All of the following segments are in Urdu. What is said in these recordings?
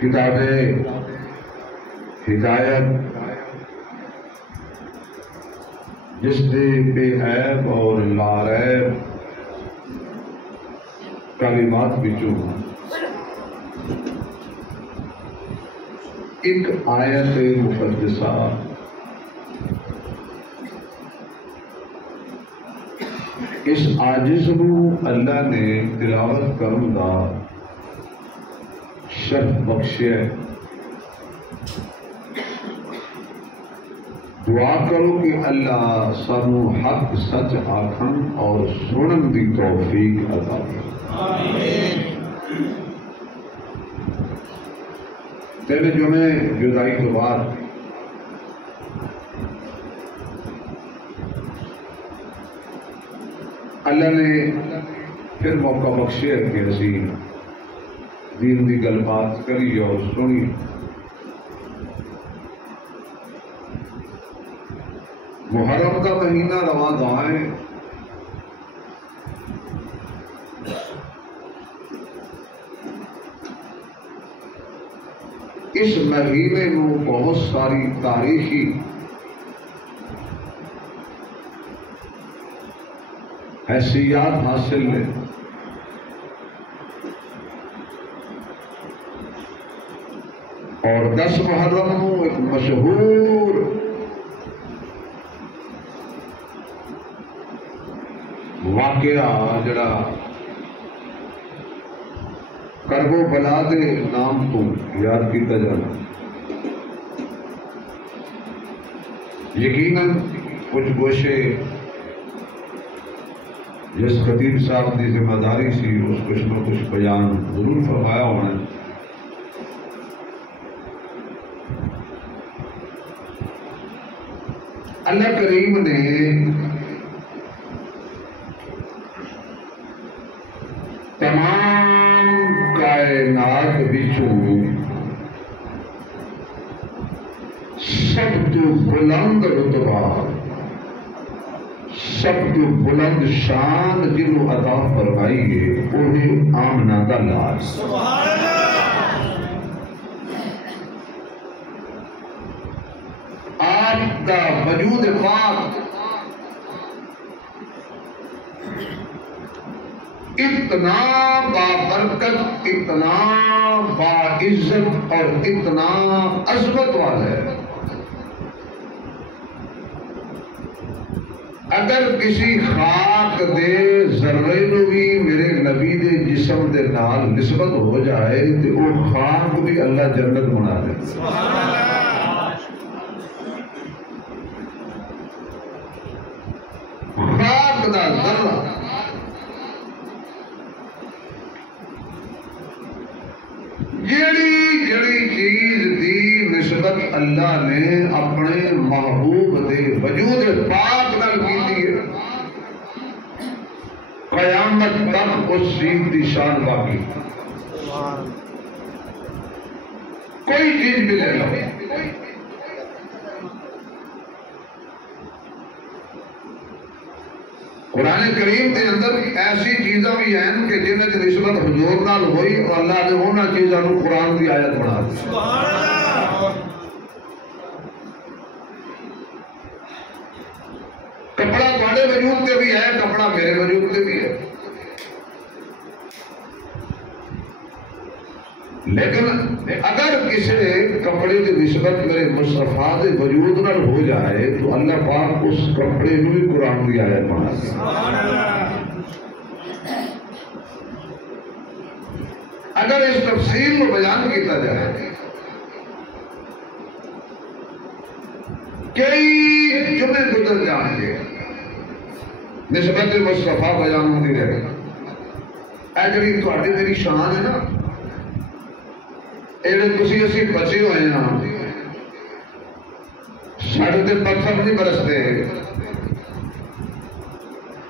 کتاب ہدایت جس دے بے عیب اور لاریب کلمات وچوں ایک آیت مقدسہ اس عاجز نو اللہ نے تلاوت کرن دا شرف بخشیا ہے۔ دعا کرو کہ اللہ سانو حق سچ آکھن اور سنن دی توفیق عطا کرے۔ تیرے جمعے جدائی کے بعد اللہ نے پھر موقع بخشیا کہ اسی دین دی گل بات کری اور سنی۔ محرم کا مہینہ رواں دعائیں اس مہینے میں بہت ساری تاریخی حیثیات حاصل ہے۔ اور 10 محرم کو ایک مشہور واقعہ جڑا کرب و بلا دے نام تو یاد کیتا جانا۔ یقیناً کچھ گوشے جس خطیب صاحب کی ذمہ داری سی اس کچھ نہ کچھ بیان ضرور فرمایا ہونا ہے۔ اللہ کریم نے تمام کائنات بچوں سب تو بلند رتبہ سب تو بلند شان جنہوں عطا فرمائی ہے وہی آمنہ دا لال۔ سبحان اللہ۔ آپ کا وجود پاک اتنا بابرکت، اتنا باعزت اور اتنا عظمت والا ہے، اگر کسی خاک دے ذرے نو بھی میرے نبی دے جسم دے نال نسبت ہو جائے تو وہ خاک بھی اللہ جنت بنا دے۔ خاک دا ذرہ جڑی چیز دی نسبت اللہ نے اپنے محبوب دے وجود پاک نال کیتی ہے، قیامت تک اس چیز دی شان باقی۔ کوئی چیز بھی لے لو، قرآن کریم کے اندر ایسی چیزاں بھی ہیں کہ جنہیں کی نسبت حضور نال ہوئی اور اللہ نے انہاں چیزاں نو قرآن کی آیت بنا دی۔ کپڑا تھوڑے وجود کے بھی ہے، کپڑا میرے وجود کے بھی ہے، لیکن اگر کسی کپڑے کی نسبت میرے مصطفیٰ کے وجود نال ہو جائے تو اللہ پاک اس کپڑے نو بھی قرآن کی آیت بنا دے۔ اگر اس تفصیل کو بیان کیتا جائے، کئی جمعے گزر جائیں گے نسبت مصطفیٰ بیان ہوتی رہے، اے جڑی تہاڈی میری شان ہے نا، ایڈے تسی اسی بچے ہوئے ہیں، ساڑھے تے پتھر نہیں برستے،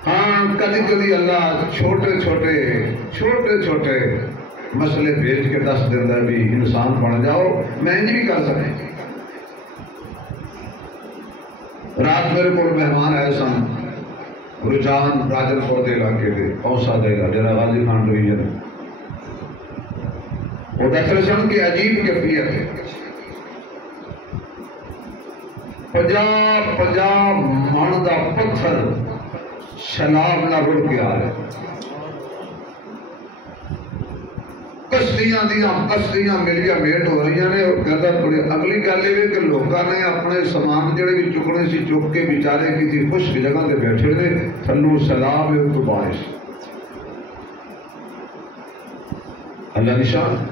ہاں کدی کدی اللہ چھوٹے چھوٹے مسئلے بھیج کے دس دینا بھی انسان بن جاؤ، میں نہیں بھی کر سکیں۔ رات میرے کو مہمان آئے سن، رجحان راجن پور کے علاقے دے اوسا دے گا ڈیرا غازی خان ڈویژن دسر سن کی عجیب کیفیت ہے. 50 من دا پتھر شلاب نہ رڑ کے آ رہے. کشتیاں ملیا میٹ ہو رہی ہیں. اور کہتا تھوڑی اگلی گل یہ کہ لوگوں نے اپنے سامان جڑے بھی چکنے سی چک کے بیچارے کسی خشک جگہ تے بیٹھے نے. تھلو سیلاب ہے تو بارش. اللہ نشان.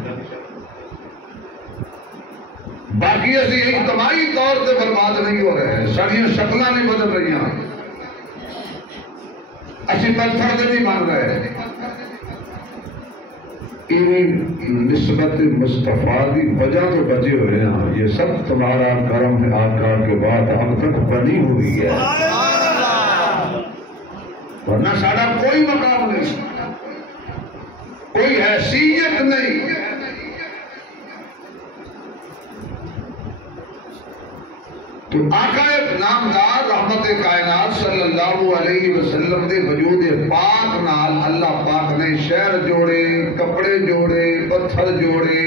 باقی اسی اجتماعی طور سے برباد نہیں ہو رہے ہیں. ساری شکلیں نہیں بدل رہی ہیں. اسی پتھر سے نہیں بن رہے. نسبت مصطفیٰ کی وجہ تو بچے ہوئے ہیں. یہ سب تمہارا کرم ہے آقا کے بعد اب تک بنی ہوئی ہے. ورنہ سارا کوئی مقام نہیں, کوئی حیثیت نہیں. تو آقا نامدار رحمت کائنات صلی اللہ علیہ وسلم دے وجود پاک نال اللہ پاک نے شہر جوڑے, کپڑے جوڑے, پتھر جوڑے,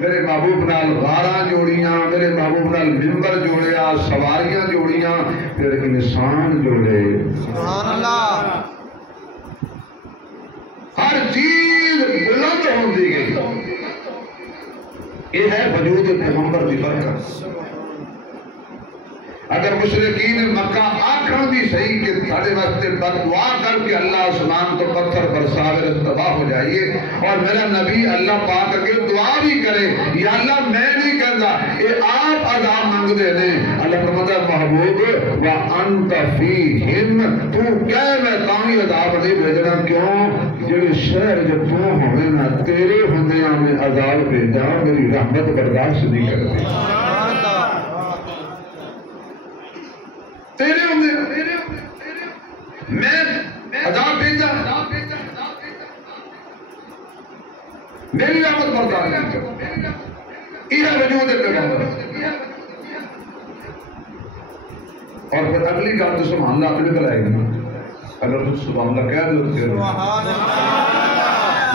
میرے محبوب نال غاراں جوڑیاں, میرے محبوب نال منبر جوڑیا, سواریاں جوڑیاں, پھر انسان جوڑے. سبحان اللہ. ہر چیز بلند ہوندی گئی. یہ ہے وجود پیغمبر کی برکت. اگر مشرقین مکہ آکھن بھی صحیح کہ ساڑھے واسطے بددعا کر کے اللہ آسمان تو پتھر برساوے تباہ ہو جائیے, اور میرا نبی اللہ پاک کے دعا بھی کرے یا اللہ میں نہیں کہتا یہ آپ عذاب مانگ دے دیں. اللہ فرماتا محبوب وَأَنْتَ فِيهِمْ, تو کہہ میں تاہی عذاب نہیں بھیجنا. کیوں؟ جڑے شہر جو تو ہونے نا تیرے ہوندیاں میں عذاب بھیجا, میری رحمت برداشت نہیں کرتے. تیرے ہوندے میں عذاب بھیجا, میری رحمت برداشت نہیں کرتے. یہ وجود پیغمبر. اور پھر اگلی گل تو سبحان اللہ اپنے کل آئے گی. اگر تو سبحان اللہ کہہ دو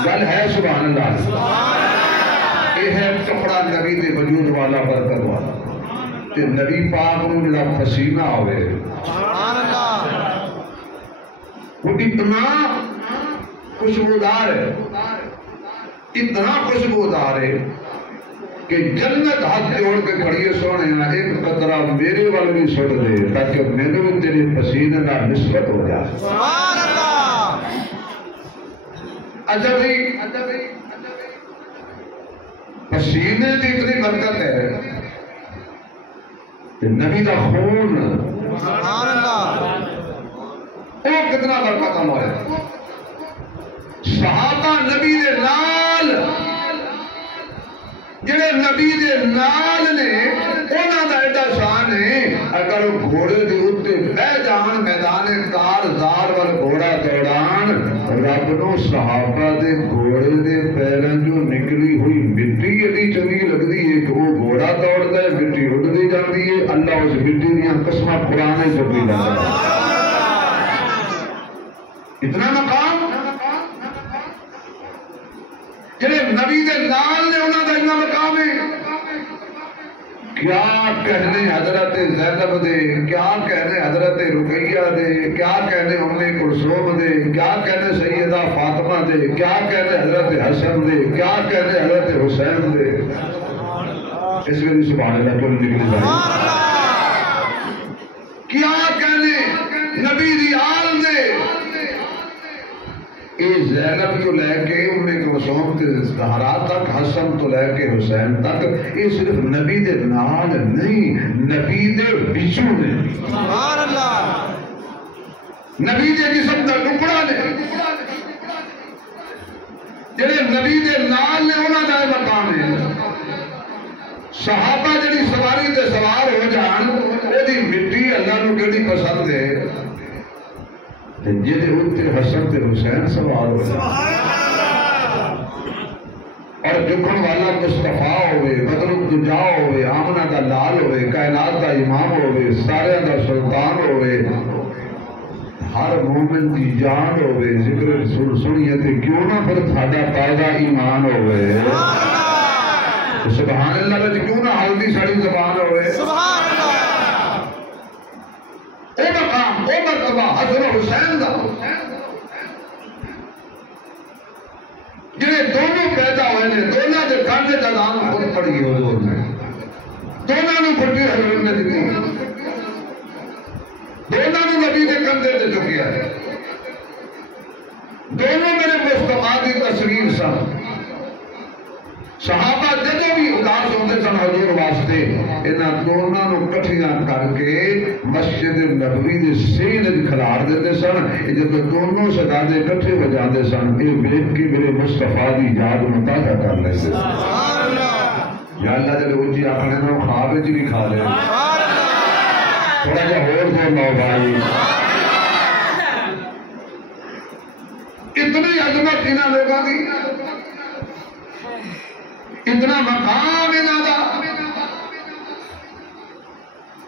گل ہے سبحان اللہ. یہ ہے ٹکڑا نبی دے وجود والا, برکت والا. کہ نبی پاک نو جڑا پسینہ ہوئے سبحان اللہ وہ اتنا خوشبودار ہے, اتنا خوشبودار ہے کہ جنت ہاتھ جوڑ کے کھڑی ہے سونے نا ایک قطرہ میرے والے بھی سٹ دے تاکہ میرے بھی تیرے پسینے نہ نسبت ہو جائے. سبحان اللہ. اچھا بھئی پسینے کی اتنی برکت ہے. نبی کا خون سبحان اللہ وہ کتنا برکت عمل ہے. صحابہ نبی دے نال جڑے نبی دے نال نے انہاں دا ایڈا شان ہے. اگر گھوڑے دے اوتے بہ جان میدان کارزار وال گھوڑا دوڑان, رب نو صحابہ دے گھوڑے دے پیراں جو نکلی ہوئی مٹی ایڈی چنگی لگدی ہے کہ وہ گھوڑا دوڑدا ہے, مٹی اڑدی جاندی ہے. اللہ اس مٹی دیاں قسماں قرآن وچ چپی جاندا ہے. اتنا مقام جڑے نبی دے نال نے انہاں دا اتنا مقام ہے. کیا کہنے حضرت زینب دے, کیا کہنے حضرت رقیہ دے, کیا کہنے ام کلثوم دے, کیا کہنے سیدہ فاطمہ دے, کیا کہنے حضرت حسن دے, کیا کہنے حضرت حسین دے. اس میں بھی سبحان اللہ کیوں نکلی جائے. کیا کہنے نبی دی آل دے. یہ زینب تو لے کے ام کلثوم تے زہرا تک, حسن تو لے کے حسین تک, یہ صرف نبی دے نال نہیں, نبی دے وچوں نے. سبحان اللہ. نبی دے جسم دا ٹکڑا نے جڑے نبی دے نال نے انہاں دا مقام ہے. صحابہ جڑی سواری تے سوار ہو جان او دی مٹی اللہ نو کیڑی پسند ہے. جہدے اوتے حسن تے حسین سوار ہو اور جھکن والا مصطفیٰ ہوئے, بدر الدجا ہوئے, آمنہ دا لال ہوئے, کائنات دا امام ہوئے, سارے دا سلطان ہوئے, ہر مومن دی جان ہوئے, ذکر رسول سنیے تے کیوں نہ پھر ساڈا تازہ ایمان ہوئے. سبحان اللہ بچ کیوں نہ ہلدی سڑی زبان ہوئے سبحان اللہ اے مقام اے مرتبہ حسن و حسین دا جنہیں دونوں پیدا ہوئے نے دونوں کے کاندے کا نام خود پڑی حضور نے دونوں نے پھٹی حضور نے دی دونوں نے نبی کے کندھے تے چکیا ہے دونوں میرے مصطفیٰ کی تصویر سن صحابہ جدو بھی اداس ہوتے سن حضور واسطے انہاں دونوں نو کٹھیاں کر کے مسجد نبوی دے سین وچ کھلار دیتے سن جب دونوں شہزادے کٹھے ہو جاندے سن اے ویکھ کے میرے مصطفیٰ دی یاد متازہ کر لیندے سبحان اللہ یا اللہ جے اونچی آکھنے نو خواب وچ بھی کھا لے سبحان اللہ تھوڑا جا ہور بولو بھائی اتنی عظمت انہاں لوگاں دی اتنا مقام انہاں دا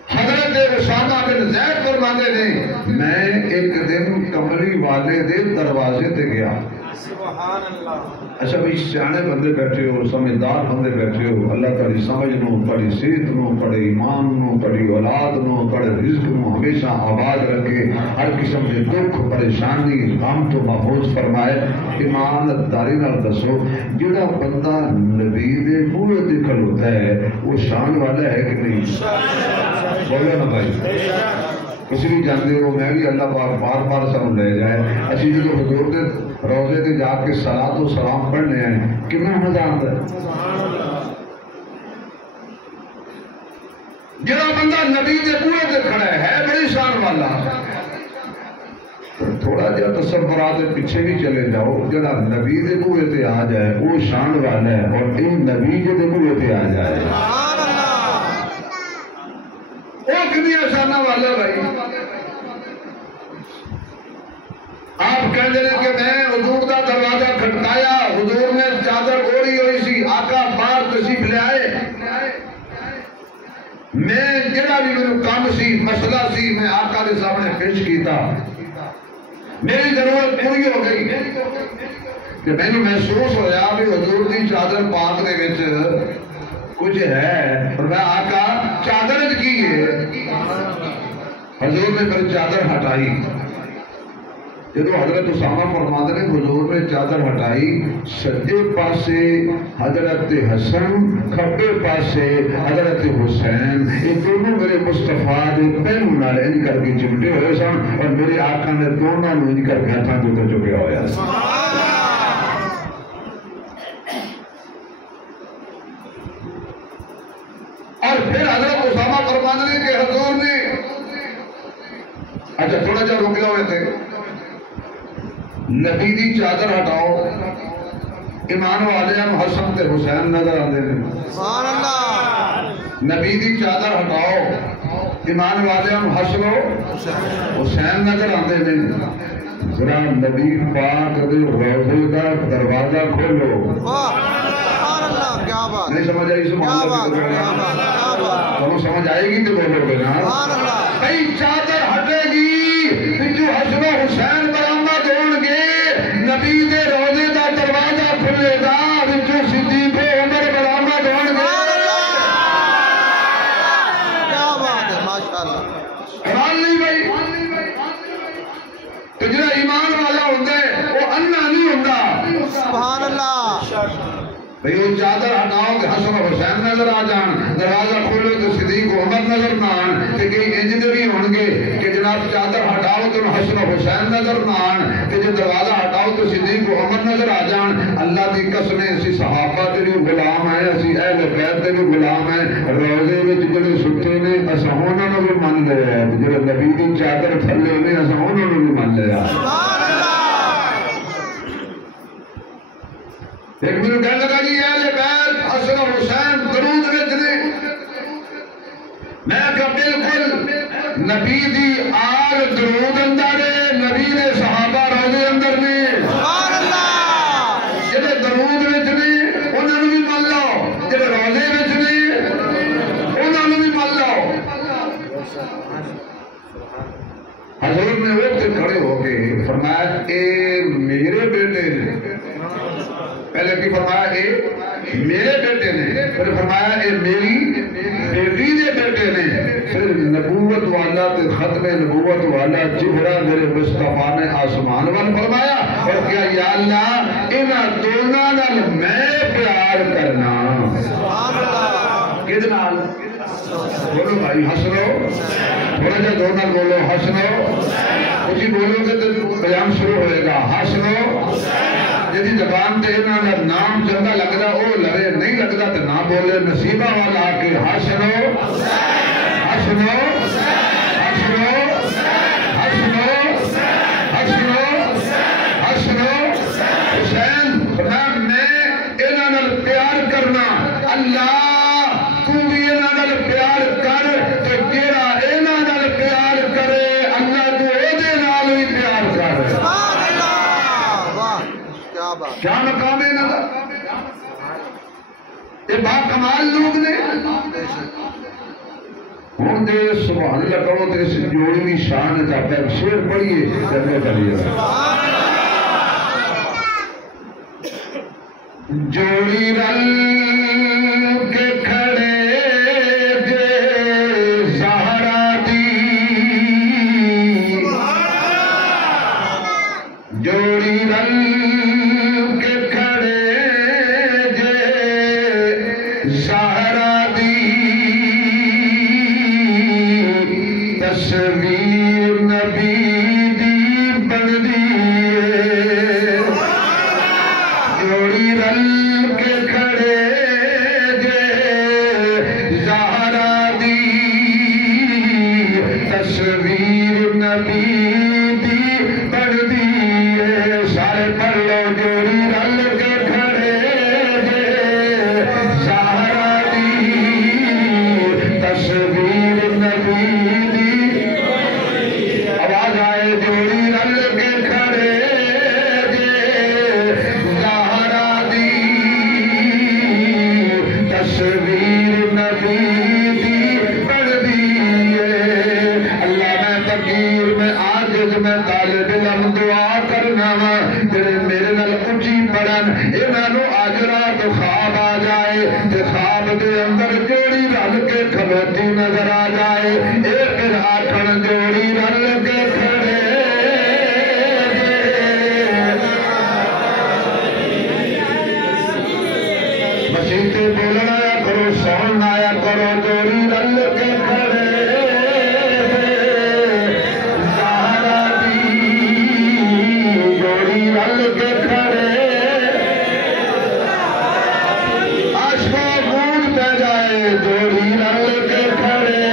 حضرت اسامہ بن زید فرماتے نے میں ایک دن کملی والے دے دروازے تے گیا سبحان اللہ اچھا بھئی سیانے بندے بیٹھے ہو سمجھدار بندے بیٹھے ہو اللہ تعالی سمجھ نو پڑی صحت نو پڑی ایمان نو پڑی اولاد نو پڑی رزق نو ہمیشہ آباد رکھے ہر قسم کے دکھ پریشانی غم تو محفوظ فرمائے ایمان داری نال دسو جڑا بندہ نبی دے بوئے تے کھلوتا ہے وہ شان والا ہے کہ نہیں بولو نا بھائی کسی بھی جانتے ہو میں بھی اللہ پاک بار بار سن لے جائے اسی جو حضور دے روزے تے جا کے صلاۃ و سلام پڑھنے ہیں کتنا مزہ آتا ہے جڑا بندہ نبی دے بوئے تے کھڑا ہے بڑی شان والا تھوڑا جہا تصورات پیچھے بھی چلے جاؤ جڑا نبی دے بوئے تے آ جائے وہ شان والا ہے اور اے نبی دے بوئے تے آ جائے وہ کتنی شانہ والا بھائی آپ کہتے ہیں کہ میں حضور کا دروازہ کھٹکایا حضور نے چادر اوڑھی ہوئی سی آقا باہر تشریف لے آئے میں جڑا بھی میرے کام سی مسئلہ سی میں آقا کے سامنے پیش کیتا میری ضرورت پوری ہو گئی کہ میں نے محسوس ہویا بھی حضور کی چادر پاک دے وچ کچھ ہے اور میں آقا چادر کی ہے حضور نے پھر چادر ہٹائی جب حضرت اسامہ فرماتے ہیں حضور نے چادر ہٹائی سجے پاسے حضرت حسن کھبے پاسے حضرت حسین یہ دونوں میرے مصطفیٰ دے پہلو نال ان کر کے چمٹے ہوئے سن اور میرے آقا نے دونوں ان کر کے ہاتھاں دے چکے ہویا اور پھر حضرت اسامہ فرماتے ہیں کہ حضور نے اچھا تھوڑا جا رکے ہوئے تھے نبی دی چادر ہٹاؤ ایمان والے ہم حسن تے حسین نظر آتے ہیں سبحان اللہ نبی دی چادر ہٹاؤ ایمان والے ہم حسن و حسین نظر آتے ہیں ذرا نبی پاک دے روضے دا دروازہ کھولو سبحان اللہ کیا بات نہیں سمجھ آئی سبحان اللہ تمہیں سمجھ آئے گی تو بولو گے نا سبحان اللہ کئی چادر ہٹے گی جو حسن و حسین برآمد ہون گے نبی دے روزے دا دروازہ کھلے گا جو صدیق عمر برآمد ہون گے کیا بات ہے ماشاءاللہ حال نہیں بھائی تو جڑا ایمان والا ہوتا ہے وہ انا نہیں ہوتا سبحان اللہ بھئی وہ چادر ہٹاؤ کہ حسن و حسین نظر آ جان دروازہ کھولو تو صدیق عمر نظر نہ آن کہ کئی انجدے بھی ہوں گے کہ جناب چادر ہٹاؤ تو حسن و حسین نظر نہ آن کہ جو دروازہ ہٹاؤ تو صدیق عمر نظر آ جان اللہ دی قسمیں اسی صحابہ تے بھی غلام ہیں اسی اہل بیت تے بھی غلام ہیں روزے وچ جڑے ستے نے اساں انہاں نوں بھی من لے جڑے نبی دی چادر تھلے نے اساں انہاں نوں بھی من لیا ایک منٹ کہنے لگا جی اہل بیت حسن و حسین درود وچ نے میں کہا بالکل نبی دی آل درود اندر ہے نبی دے صحابہ روزے اندر نے سبحان اللہ جڑے درود وچ نے انہاں نوں بھی من لو جڑے روزے وچ نے انہاں نوں بھی من لو حضور نے وہ تے کھڑے ہو کے فرمایا اے میرے بیٹے نے پہلے کی فرمایا اے میرے بیٹے نے، پھر فرمایا اے میری بیٹی دے بیٹے نے، پھر نبوت والا تے ختم نبوت والا چہرہ میرے مصطفیٰ نے آسمان وال فرمایا اور کیا یا اللہ انہاں دونوں نال میں پیار کرنا۔ کس نال؟ بولو بھائی ہنس لو، تھوڑا جا دونوں بولو ہنس لو، اسی بولو گے تو بیان شروع ہوئے گا، ہنس لو۔ جی زبان تے انہاں دا نام چنگا لگدا او لڑے، نہیں لگدا تے نہ بولے، نصیبہ والا آ کے ہنس لو، ہنس لو، ہنس لو، ہنس لو، ہنس لو، ہنس لو۔ حسین میں انہاں نال پیار کرنا، اللہ تو بھی انہاں نال پیار کر تے جیڑا انہاں نال پیار کرے اللہ تو او دے نال بھی پیار کر۔ کیا مقام ہے انہاں دا؟ یہ با کمال لوگ نے۔ ہوں دے سبحان اللہ کرو تے اس جوڑی بھی شان چاہتا ہے، شیر پڑھیے جنگے چلیے گا۔ جوڑی رل کے کھڑے جے زہرا دی، جوڑی رل کے کھڑے جے زہرا دی، تصویر نبی دی بن دی ہے۔ جوڑی رل کے کھڑے جے زہرا دی، تصویر نبی دی بن دی ہے۔ سارے پڑھ لو جوڑی رل کے کھڑے جے زہرا دی، تصویر نبی دی، آواز آئے جوڑی رل کے کھڑے جے زہرا دی، تصویر نبی دی بن دی ہے۔ اللہ میں فقیر میں عاجز میں طالب علم دعا کرنا وا جڑے میرے نال اونچی پڑھن انہاں نوں اج رات خواب آ جائے تے خواب دے اندر جوڑی رل کے کھلوتی نظر آ جائے، اے پھر آکھن جوڑی رل کے کھڑے مسیتے بولنا آیا کرو، سننا آیا کرو، جوڑی رل کے کھڑے زہرا دی، جوڑی رل کے کھڑے عاشقوں خون پہ جائے، جوڑی رل کے کھڑے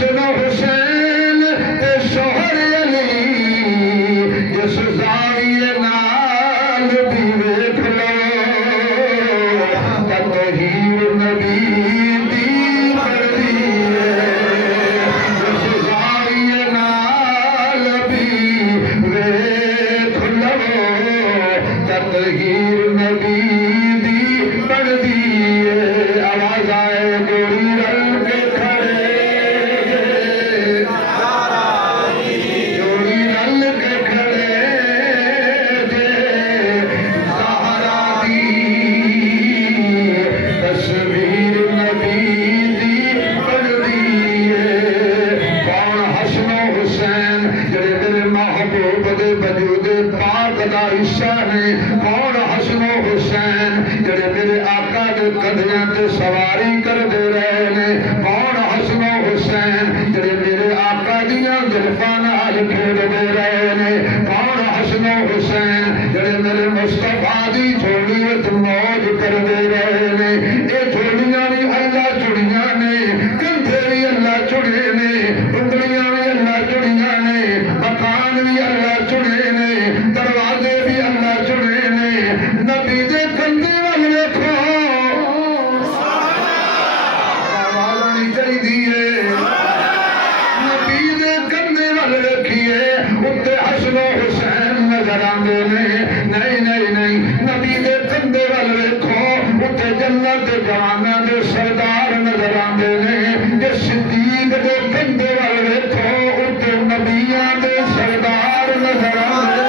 حسن و حسین شوہر علی جس زاویے نال بھی ویکھ لو تطہیر نبی دی بڑی ہے جس زاویے نال بھی ویکھ لو تطہیر نبی دی بڑی ہے آواز آئے گوری رل کے کھڑے جوڑی رل کے کھڑے زہرا دی تصویر نبی دی بڑی ہے کون حسن و حسین جڑے میرے محبوب دے وجود پاک دا حصہ نے کون حسن و حسین جڑے میرے آقا دے قدمیاں تے سواری کر دے رہے نے کون حسن و حسین جڑے میرے آقا دیاں زلفاں نال کھیل دے رہے نے کون حسن و حسین جڑے میرے مصطفیٰ دی جھولی وچ موج کر دے رہے نے اے جھولیاں بھی اللہ چڑیاں نے کندھے بھی اللہ چڑے نے انگلیاں بھی اللہ چڑیاں نے مکان بھی اللہ چڑے نے دروازے بھی اللہ چڑے نے نبی دے کندھے وال ویکھو آواز آنی چاہیے نبی دے کندھے وال ویکھیے اُتے حسن و حسین نظر آندے نے نہیں نبی دے کندھے وال ویکھو اُتے جنت دے جواناں دے سردار نظر آندے نے جے صدیق دے کندھے وال ویکھو اُتے نبیاں دے سردار نظر آندے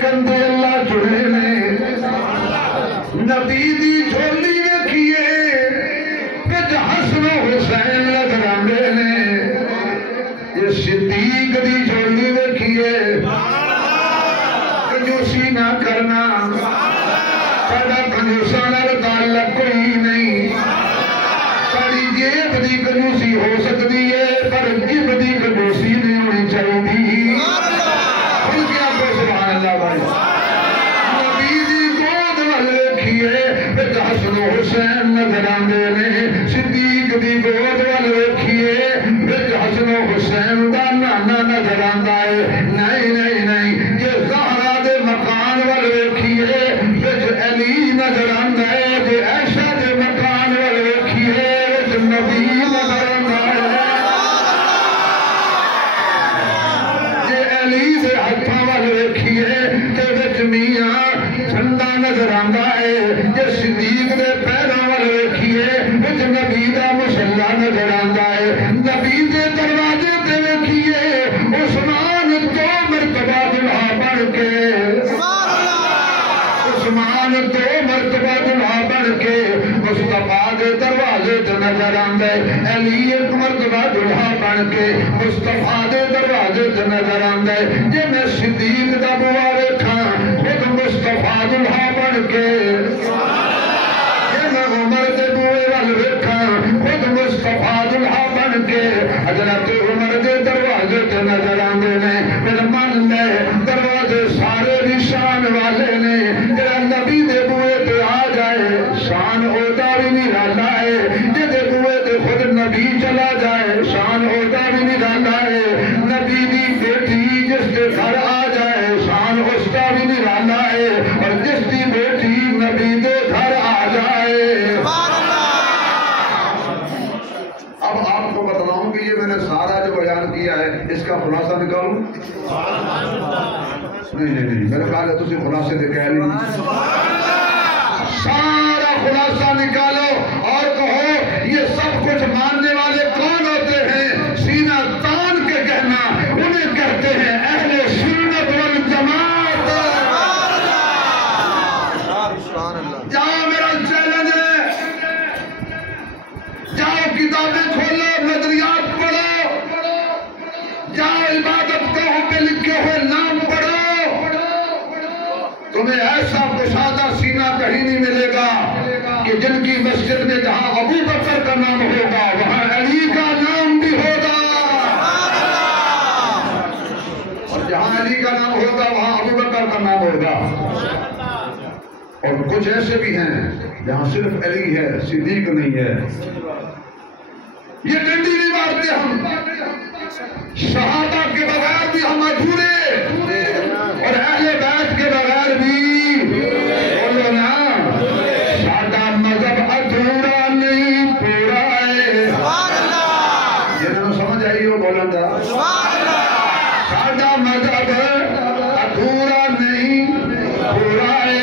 کندھے اللہ چڑے نے نبی دی جھولی ویکھیے وچ حسن و حسین نظر آندے نے یہ صدیق دی جھولی ویکھیے کنجوسی نہ کرنا ساڈا کنجوساں نال تعلق کوئی نہیں ساڈی جیب دی کنجوسی ہو سکتی ہے پر جیب دی کنجوسی نہیں ہونی چاہیے نبی دی گود وال ویکھیے وچ حسن و حسین نظر آندے نے صدیق دی گود وال ویکھیے وچ حسن و حسین دا نانا نظر آندا ہے نہیں یہ زہرا دے مکان وال ویکھیے وچ علی نظر آندا ہے جے عائشہ دے مکان وال ویکھیے وچ نبی نظر آندا ہے جے علی دے ہتھاں وال ویکھیے تے وچ میاں جھنڈا نظر آندا ہے جے صدیق دے پیراں وال ویکھیے وچ نبی دا مصلی نظر آندا ہے نبی دے دروازے تے ویکھیے عثمان دو مرتبہ دلہا بن کے عثمان دو مرتبہ دلہا بن کے مصطفیٰ دے دروازے تے نظر آندا ہے علی ایک مرتبہ دلہا بن کے مصطفیٰ دے دروازے تے نظر آندا ہے جے میں صدیق دا بوا ویکھاں خود مصطفیٰ دلہا بن کے جے میں عمر دے بوئے وال ویکھاں خود مصطفیٰ دلہا بن کے حضرت عمر دے دروازے تے نظر آندے نے میرا من لے دروازے سارے بھی شان والے نے جڑا نبی دے بوئے تے آ جائے شان ہوتا بھی نرالا ہے جے دے بوئے تے خود نبی چلا جائے شان ہوتا بھی نرالا ہے نبی دی بیٹی جس کے گھر آ جائے شان اس کا بھی نرالا ہے اور جس دی بیٹی نبی دے گھر آ جائے اب آپ کو بتلاؤں کہ یہ میں نے سارا جو بیان کیا ہے اس کا خلاصہ نکالوں نہیں میرے خیال ہے تسی خلاصے دے کہہ لیں سارا خلاصہ نکالو اور کہو یہ سب کچھ ماننے والے کون ہوتے ہیں سینہ تان کے کہنا انہیں کہتے ہیں اہل سنت والجماعت جاؤ میرا چیلنج ہے جاؤ کتابیں کھولو نظریات پڑھو جاؤ عبادت گاہوں پہ لکھے ہوئے نام پڑھو تمہیں ایسا کشادہ سینہ کہیں نہیں ملے گا کہ جن کی مسجد میں جہاں ابو بکر کا نام ہوگا وہاں علی کا نام بھی ہوگا، اور جہاں علی کا نام ہوگا وہاں ابو بکر کا نام ہوگا۔ اور کچھ ایسے بھی ہیں جہاں صرف علی ہے، صدیق نہیں ہے۔ یہ ڈنڈی نہیں مارتے ہم، صحابہ کے بغیر بھی ہم ادھورے، اور اہل بیت کے بغیر بھی بولو نا ساڈا مذہب ادھورا نہیں پورا ہے۔ جنہوں نے سمجھ آئی ہو بولن دا، ساڈا مذہب ادھورا نہیں پورا ہے۔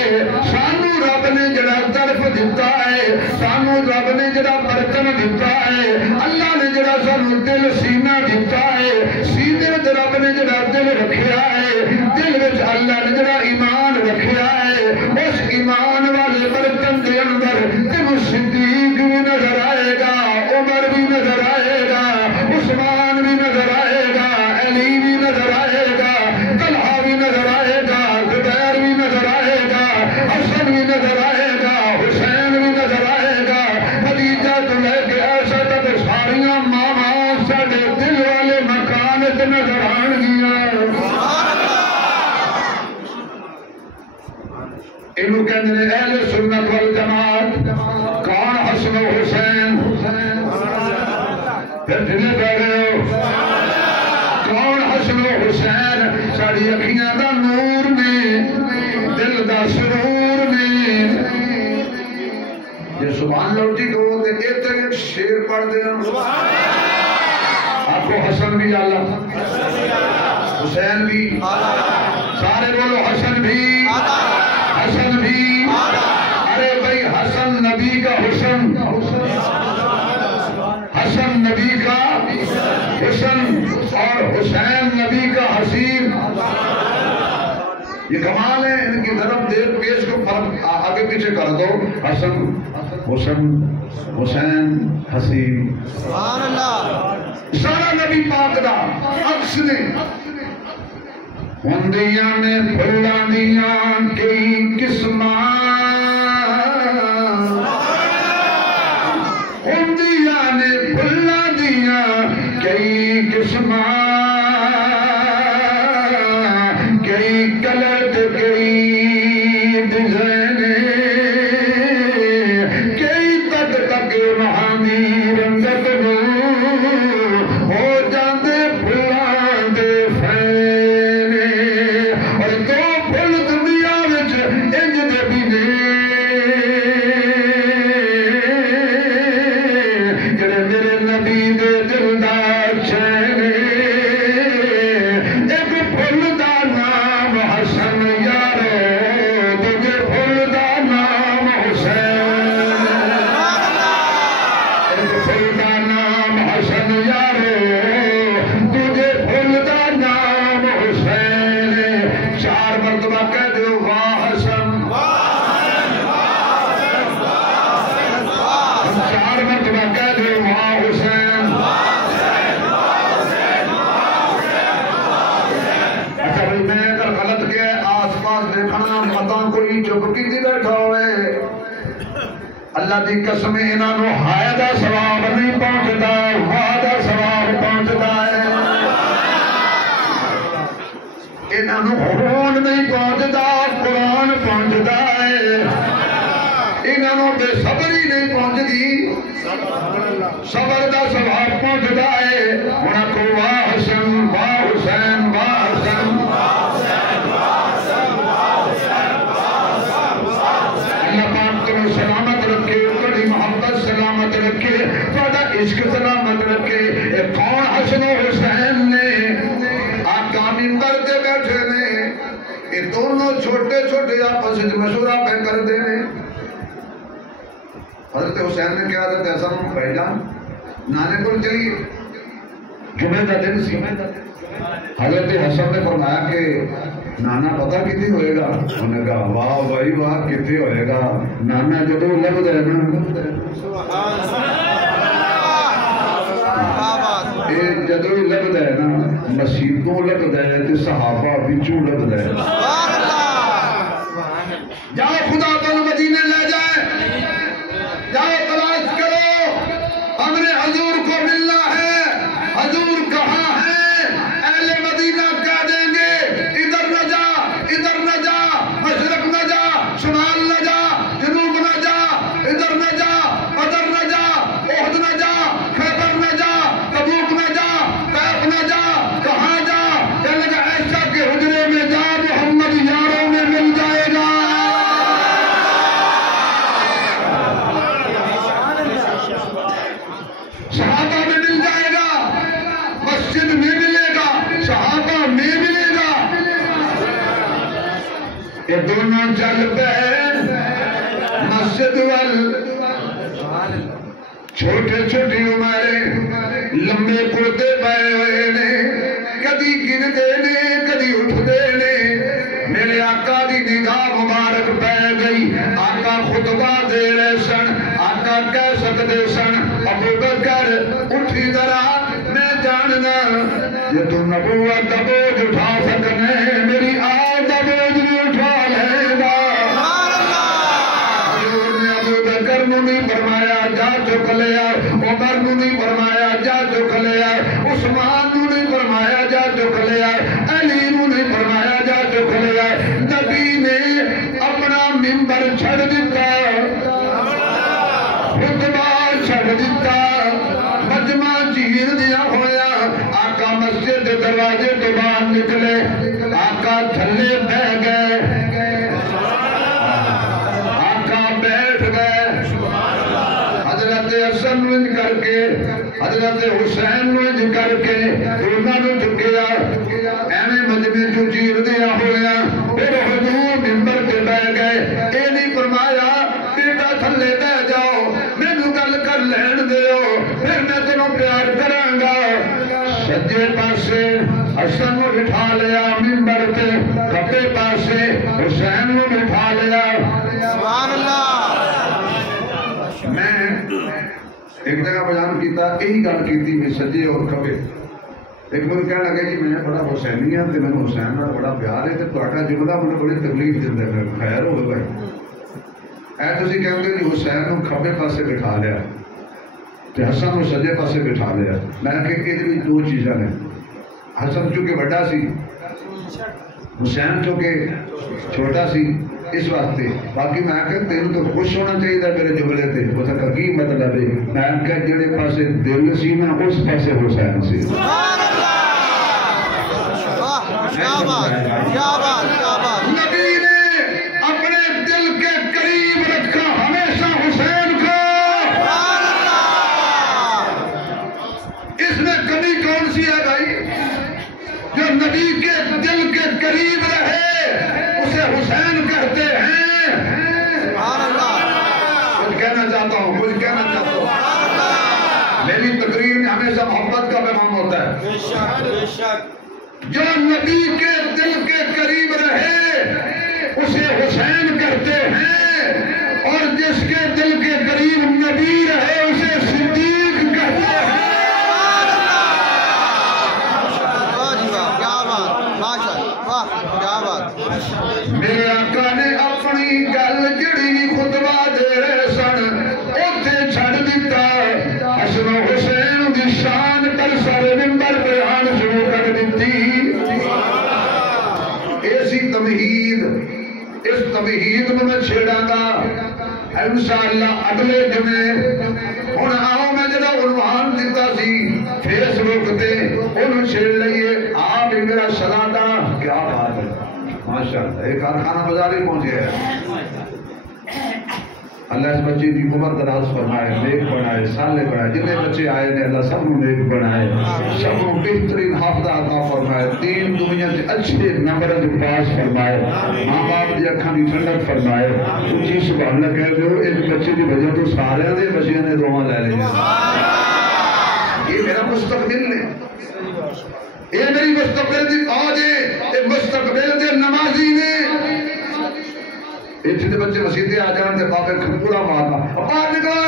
سانو رب نے جڑا طرف دیتا ہے، سانو رب نے جڑا برتن دیتا ہے، اللہ نے جڑا سانو دل سینہ دیتا ہے، سینے تے رب نے جڑا دل رکھیا ہے، دل وچ اللہ نے جڑا ایمان رکھیا ہے، اس ایمان والے برتن دے اندر تینوں صدیق بھی نظر آئے گا، عمر بھی نظر آئے گا، عثمان بھی نظر آئے گا، علی بھی نظر آئے گا، طلحہ بھی نظر آئے گا، زبیر بھی نظر آئے گا، حسن بھی نظر آئے گا، حسین بھی نظر آئے گا، خدیجہ تو لے کے عائشہ تک ساریاں ماواں ساڈے دل والے مکان تے نظر آن گیا۔ انہوں کہندے نے اہل سنت والجماعت، کون حسن و حسین؟ پھر ڈھلے پہ گئے ہو، کون حسن و حسین؟ ساڑی اکھیاں دا نور نے، دل دا سرور نے۔ یہ سبحان اللہ جی کو تے ایک شیر پڑھ دے آپ کو، حسن بھی اعلیٰ، حسین بھی، سارے بولو حسن بھی، حسن بھی، ارے بھائی حسن نبی کا حسن، حسن نبی کا حسن، اور حسین نبی کا حسین۔ یہ کمال ہے، ان کی طرف دیر پیش کو فرق آگے پیچھے کر دو، حسن حسن حسین حسین، سبحان اللہ، سارا نبی پاک دا عکس نے۔ ہوندیاں نے پھلاں دیاں کئی قسماں، ہوندیاں نے پھلاں دیاں کئی قسماں، کئی کلر تے کئی ڈیزائن، کئی تک تک روحانی رنگت نو ہو جاندے پھلاں دے فین، اور دو پھل دنیا وچ انج دے بھی نے جڑے میرے نبی دے دل دا چین۔ ایک پھل دا نام حسن یارو، دوجے پھل دا نام حسین، ایک پھل دا نام حسن یارو، دوجے پھل دا نام حسین۔ چار مرتبہ کہہ دو واہ حسن، چار مرتبہ کہہ دو واہ حسین۔ اچھا بھائی میں اگر غلط کیا آس پاس دیکھنا پتا کوئی چپ کی تھی بیٹھا ہوئے، اللہ دی قسم انہاں نو ہائے دا ثواب نہیں پہنچتا، واہ دا ثواب پہنچتا ہے۔ انہاں نو خون نہیں پہنچتا، قرآن پہنچتا ہے۔ انہاں نو بے صبری نہیں پہنچتی، صبر دا ثواب پہنچتا ہے۔ انہاں کو واہ حسن واہ حسین واہ حسن، اللہ پاک تمہیں سلامت رکھے، بڑی محبت سلامت رکھے، تھوڑا عشق سلامت رکھے۔ ایک کون حسن و حسین نے آقا منبر تے بیٹھے نے، یہ دونوں چھوٹے چھوٹے آپس میں مشورہ پہ کرتے ہیں۔ حضرت حسین نے کیا حضرت حسن بھائی جان نانے کو چلیے، جمعہ کا دن سی، حضرت حسن نے فرمایا کہ نانا پتہ کتنی ہوئے گا؟ انہوں نے کہا واہ بھائی واہ کتنی ہوئے گا، نانا جدو لگ دے نا جدو لگ دے نا مسیحوں لگ دے صحابہ بچوں لگ دے۔ جاؤ خدا تعالی مدینے لے جائے، چل پے مسجد وال چھوٹے چھوٹی عمریں لمبے پردے پائے ہوئے نے کدی گرتے نے کدی اٹھتے نے میرے آقا دی نگاہ مبارک پہ گئی آقا خطبہ دے رہے سن آقا کہہ سکتے سن ابو بکر اٹھی ذرا میں جاننا یہ تو نبوت کا بوجھ اٹھا سکنے میری آل کا بوجھ بھی اٹھا لے گا حضور نے ابو بکر نو نہیں فرمایا جا چک لیا عمر نو نہیں فرمایا جا چک لیا عثمان نو نہیں فرمایا جا چک لیا علی نو نہیں فرمایا جا چک لیا نبی نے اپنا منبر چھڑ دیتا خطبہ چھڑ دیتا مجمع چیر دیا ہویا آقا مسجد دروازے تو باہر نکلے آقا تھلے بہ گئے آقا بیٹھ گئے حضرت حسن نوج کر کے حضرت حسین نوج کر کے دونوں نے چکیا ایویں مجمع جو چیر دیا ہویا پھر حضور منبر پہ بہ گئے اے نہیں فرمایا بیٹا تھلے بہ جاؤ مینوں گل کر لین دیو پھر میں تینوں پیار کراں گا سجے پاسے حسن نو بٹھا لیا منبر پہ کھبے پاسے حسین نو بٹھا لیا سبحان اللہ میں ایک جگہ بیان کیتا یہی گل کیتی میں سجے اور کھبے ایک مجھے کہنے لگا کہ میں بڑا حسینی ہوں تو میں حسین کا بڑا پیار ہے تو تہاڈا جملہ مجھے بڑی تکلیف دیندا ہے خیر ہوے بھائی اے تسی کہندے کہ حسین کو کھبے پاسے بٹھا لیا تے حسن کو سجے پاسے بٹھا لیا میں کہ یہ دو چیزاں نے حسن چونکہ بڑا سی حسین چونکہ چھوٹا سی اس واسطے باقی میں کہ تینوں تو خوش ہونا چاہیے میرے جملے تے وہ تک کی مطلب ہے میں کہ جڑے پاسے دل سی نا اس پاسے حسین سی سبحان اللہ واہ کیا بات کیا بات کیا بات نبی نے اپنے دل کے قریب رکھا ہمیشہ حسین کو سبحان اللہ اس میں کمی کون سی ہے بھائی جو نبی کے دل کے قریب رہے اسے حسین کہتے ہیں سبحان اللہ کچھ کہنا چاہتا ہوں کچھ کہنا چاہتا ہوں میری تقریر میں ہمیشہ محبت کا پیغام ہوتا ہے بے شک بے شک جو نبی کے دل کے قریب رہے اسے حسین کہتے ہیں اور جس کے دل کے قریب نبی رہے اسے صدیق کہتے ہیں میرے آقا نے اپنی گل جڑی خطبہ دے رہے سن اوتھے چھڑ دیتا حسن و حسین دی شان پر سر منبر بیان شروع کر دیتی ایسی تمہید اس تمہید میں میں چھیڑا گا انشاءاللہ اگلے جمعے ہن آؤ میں جڑا عنوان دیتا سی فیس بک تے انہوں چھیڑ لئیے آپ میرا سلادا کیا بات ہے ماشاءاللہ ایک کارخانہ بازار ہی پہنچ گیا ہے اللہ اس بچے کی عمر دراز فرمائے نیک بنائے صالح بنائے جتنے بچے آئے نے اللہ سب کو نیک بنائے سب کو بہترین حافظہ عطا فرمائے دین دنیا سے اچھے نمبر سے پاس فرمائے ماں باپ دی اکھاں دی ٹھنڈک فرمائے جی سبحان اللہ کہہ دو ایک بچے کی وجہ تو سارے دے بچیاں نے دعا لے لیں یہ میرا مستقبل ہے یہ میری مستقبل دی فوج ہے یہ مستقبل دے نمازی نے ایتھے دے بچے مسجدے آ جان تے بابے کھپورا مارنا باہر نکلو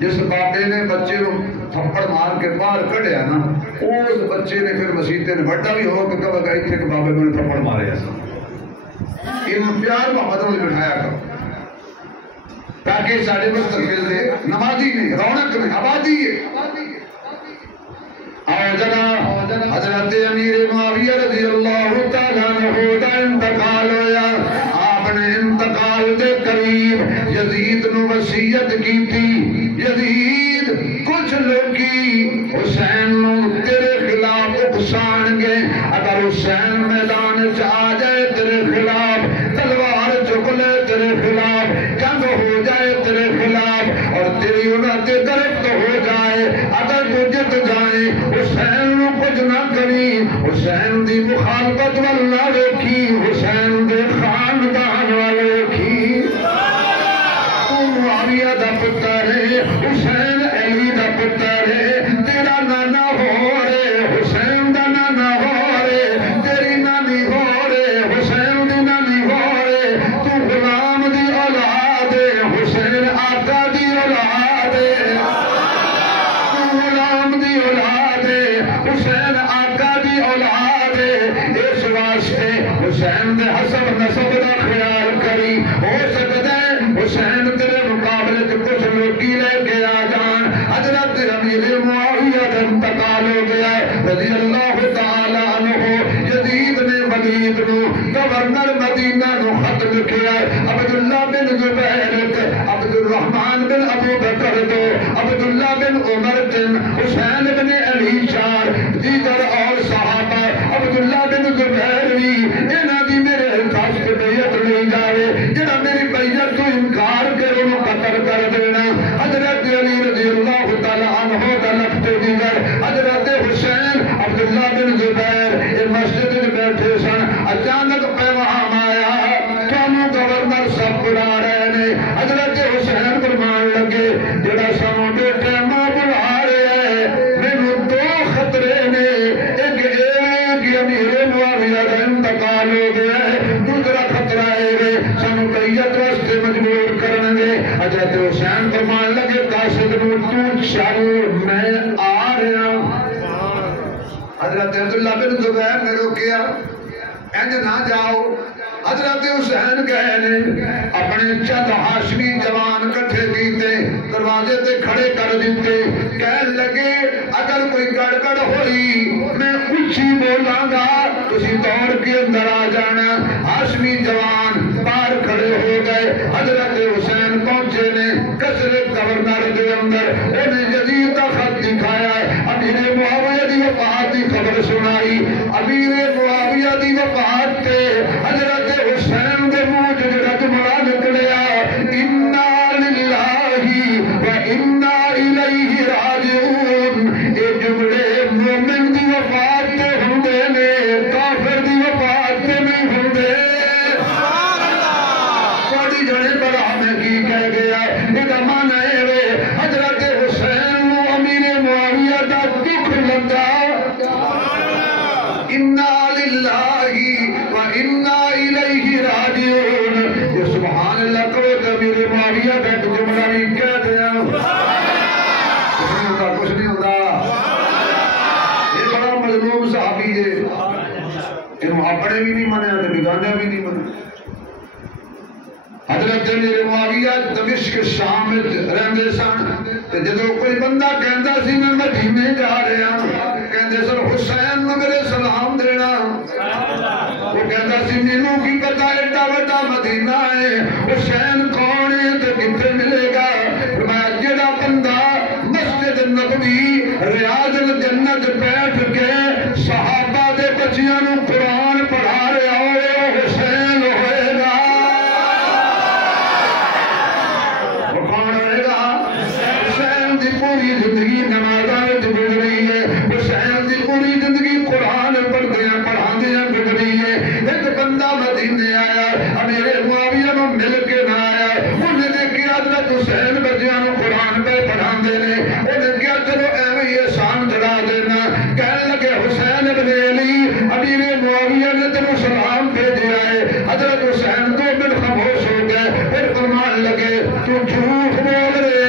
جس بابے نے بچے کو تھپڑ مار کے باہر کڈیا نا اس بچے نے پھر مسجدے نے بڑا بھی ہو کہ کب گئی تھے کہ بابے کو نے تھپڑ مارے ایسا یہ پیار محمد نے بٹھایا کر تاکہ سارے مستقبل دے نمازی نے رونق نے آبادی ہے آؤ جناب حضرت امیر معاویہ رضی اللہ تعالیٰ عنہ کا انتقال ہویا آپ نے انتقال دے قریب یزید نو وصیت کی تھی یزید کچھ لوگی حسین نو تیرے خلاف اکسان گے اگر حسین میدان چاہ جائے تیرے خلاف تلوار چک لے تیرے خلاف جنگ ہو جائے تیرے خلاف اور تیری انہوں تے درخت ہو جائے اگر تو جت جائے حسین نو کچھ نہ کری حسین دی مخالفت والنہ دیکھی حسین نسب کا خیال کری، ہو سکتا ہے حسین تیرے مقابلے سے کچھ لوگی لے کے آ جان۔ حضرت امیر معاویہ کا انتقال ہو گیا رضی اللہ تعالی عنہ۔ یزید نے ولید نو گورنر مدینہ نو خط لکھیا، عبداللہ بن زبیر، عبد الرحمن بن ابو بکر دو، عبداللہ بن عمر بن حسین بن علی چار دیگر اور صحابہ، عبداللہ بن زبیر بھی انہاں دی میرے خاص کے بیعت نہیں جاوے، جڑا میری بیعت تو انکار کرے انہوں قتل کر دینا۔ حضرت علی رضی اللہ تعالی عنہ دا لفظ دیگر، حضرت حسین عبداللہ بن زبیر مسجد میں بیٹھے سن، اچانک پیغام آیا کانو گورنر سب بلا رہے نے۔ حضرت حسین فرمان لگے جڑا سانو بیٹھے ماں بلا رہے ہیں، مینوں دو خطرے نے، ایک کہ امیر معاویہ کا انتقال ہو گیا ہے، دوسرا خطرہ ہے سانو بیعت واسطے مجبور کرنگے۔ حضرت حسین فرمان لگے قاصد نو تو چل میں آ رہا ہوں۔ حضرت عبداللہ بن زبیر نے روکیا، انج نہ جاؤ۔ حضرت حسین کہنے اپنے چند ہاشمی جوان کٹھے کیتے، دروازے تے کھڑے کر دیتے، کہنے لگے اگر کوئی گڑگڑ ہوئی میں اچھی بولاں گا، تسی دوڑ کے اندر آ جانا۔ ہاشمی جوان باہر کھڑے ہو گئے، حضرت حسین پہنچے نے قصر گورنر دے اندر، انہیں یزید کا خط دکھایا، امیر معاویہ دی وفات دی خبر سنائی۔ امیر معاویہ دی وفات تے حضرت حسین دے منہ جو جملہ نکلیا، انا للہ و انا الیہ راجعون۔ اے جملے مومن دی وفات تے ہوندے نے، کافر دی وفات تے نہیں ہوندے۔ کوئی جنے بڑا میں کی کہہ گیا، یہ مانا ہے حضرت حسین نو امیر معاویہ دا دکھ لگا، انا للہ و انا الیہ راجعون۔ یہ سبحان اللہ کرو تو امیر معاویہ کا جملہ بھی کہہ دیا، کچھ نہیں ہوتا۔ یہ بڑا مظلوم صحابی ہے، انہوں اپنے بھی نہیں منے تو بگانے بھی نہیں منے۔ حضرت امیر معاویہ دمشق شام میں رہندے سن، جدو کوئی بندہ کہندا سی میں مدینے جا رہا ہوں، کہندے سن حسین نو میرے سلام دینا۔ وہ کہندا سی مینوں کی پتہ ایڈا بڑا مدینہ ہے، حسین کون ہے تے کتھے ملے گا؟ فرمایا جڑا بندہ مسجد نبوی ریاض الجنت بیٹھ کے صحابہ دے بچیاں نو قرآن پڑھا رہا ہوئے وہ حسین ہوئے گا۔ وہ کون ہوئے گا؟ حسین دی پوری زندگی نمازاں وچ گزری ہے، حسین دی پوری زندگی قرآن پڑھدیاں پڑھاندیاں گزری ہے۔ ایک بندہ مدینے آیا، امیر معاویہ نو مل کے نہ آیا، انہیں دیکھیا حضرت حسین بچیاں نو قرآن پہ پڑھاندے نے، انہیں کیا چلو ایویں احسان جڑا دینا۔ کہنے لگے حسین ابن علی امیر معاویہ نے تینوں سلام بھیجا ہے۔ حضرت حسین 2 منٹ خاموش ہو گئے، پھر فرمان لگے تو جھوٹ بول رہے،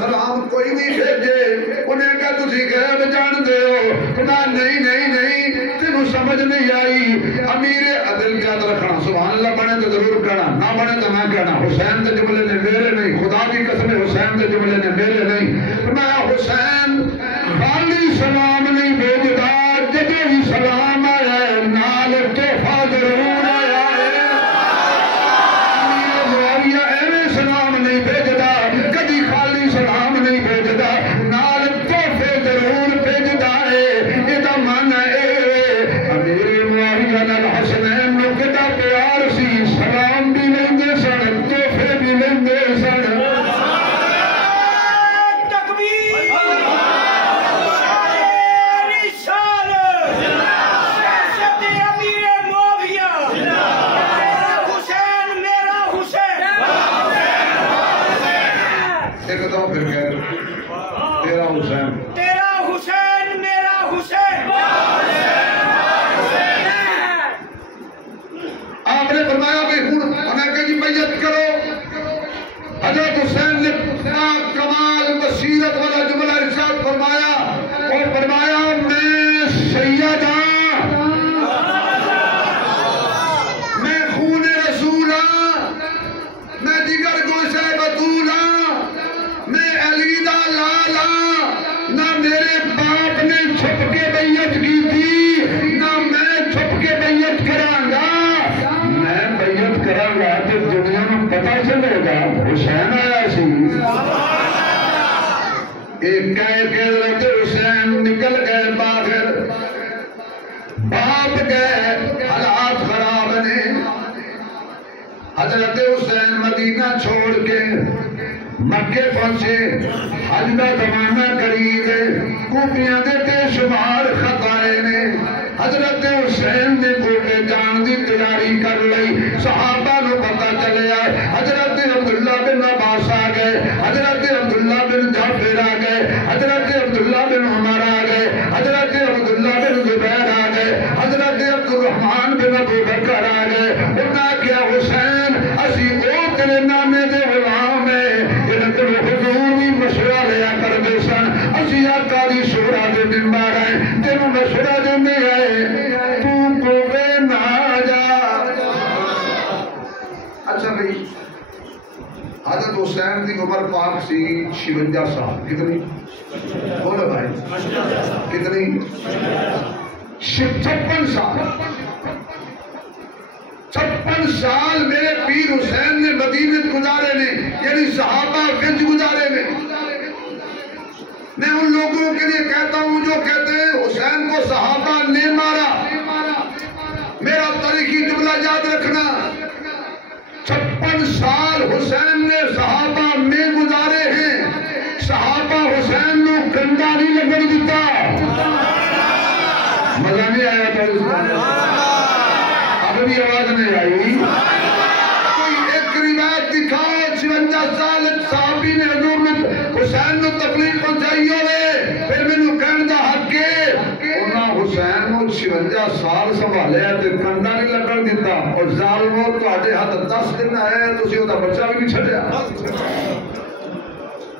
سلام کوئی نہیں بھیجے۔ انہیں کہا تسی غیب جانتے ہو؟ کہا نہیں نہیں نہیں، تینوں سمجھ نہیں آئی۔ امیر عدل کا یاد رکھنا، سبحان اللہ بنے تو ضرور کہنا، نہ بنے تو نہ کہنا۔ حسین کے جملے نے میرے نہیں، خدا کی قسم حسین کے جملے نے میرے نہیں۔ فرمایا حسین خالی سلام نہیں بھیجتا، جب بھی سلام آیا ہے نال تحفہ ضرور آیا ہے۔ امیر معاویہ ایویں سلام نہیں بھیجتا، کبھی خالی سلام نہیں بھیجتا، نال تحفے ضرور بھیجتا ہے۔ یہ مانا ہے امیر معاویہ نال حسنین نو کتا پیار سی، سلام بھی لیندے سن، تحفے بھی لیندے سن۔ آپ نے فرمایا کہ ہوں ہمیں کہیں بیعت کرو۔ حضرت حسین نے کمال بصیرت والا جملہ ارشاد فرمایا اور فرمایا میں سید ہوں، حضرت حسین مدینہ چھوڑ کے مکے پہنچے، حج کا زمانہ قریب ہے، کوفیاں دے بے شمار خطائے نے، حضرت حسین نے کوفے جان دی تیاری کر لئی، صحابہ نو پتہ چلیا، حضرت عبداللہ بن عباس آ گئے، حضرت عبداللہ بن جعفر آ گئے، حضرت عبداللہ بن عمر آ گئے، حضرت عبداللہ بن زبیر آ گئے، حضرت عبدالرحمن بن ابو بکر آ گئے، انہاں کیا حسین اسی او تیرے نامے دے غلام ہیں، جنہاں کو حضور بھی مشورہ لیا کر دے سن، اسی آقا دی شورا دے ممبر ہیں، تینوں مشورہ دینے آئے، تو کوے نہ جا۔ اچھا بھئی، حضرت حسین کی عمر پاک سی 56 سال، کتنی؟ بولو بھائی کتنی؟ 56 سال۔ 56 سال میرے پیر حسین نے مدینہ گزارے نے، یعنی صحابہ گنج گزارے نے۔ میں ان لوگوں کے لیے کہتا ہوں جو کہتے ہیں حسین کو صحابہ نے مارا، میرا تاریخی جملہ یاد رکھنا، 56 سال حسین نے صحابہ میں گزارے ہیں، صحابہ حسین نے کنڈا نہیں لگن دیتا۔ مزہ نہیں آیا تھا؟ اب بھی آواز نہیں آئی؟ کوئی ایک روایت دکھاؤ 56 سال صحابی نے حضور نے حسین نے تکلیف پہنچائی ہوئے، پھر میں نے کہنے دا حق کے انہاں حسین نے 56 سال سنبھالیا تے کنڈا نہیں لگن دیتا، اور ظالموں تہاڈے ہاتھ 10 دن آئے تسی اودا بچہ بھی نہیں چھڈیا،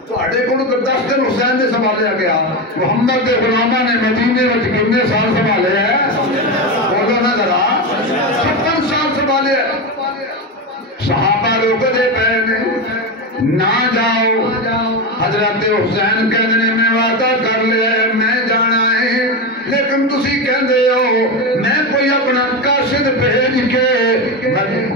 تہاڈے کول 10 دن حسین نے سنبھالیا گیا، محمد دے غلاماں نے مدینے وچ کتنے سال سنبھالیا ہے؟ بولو نا ذرا، 56 سال سنبھالیا۔ صحابہ روکدے پے نے، نہ جاؤ، حضرت حسین کہندے نے میں وعدہ کر لیا ہے میں جانا ہے، لیکن تسی کہندے ہو میں کوئی اپنا قاصد بھیج کے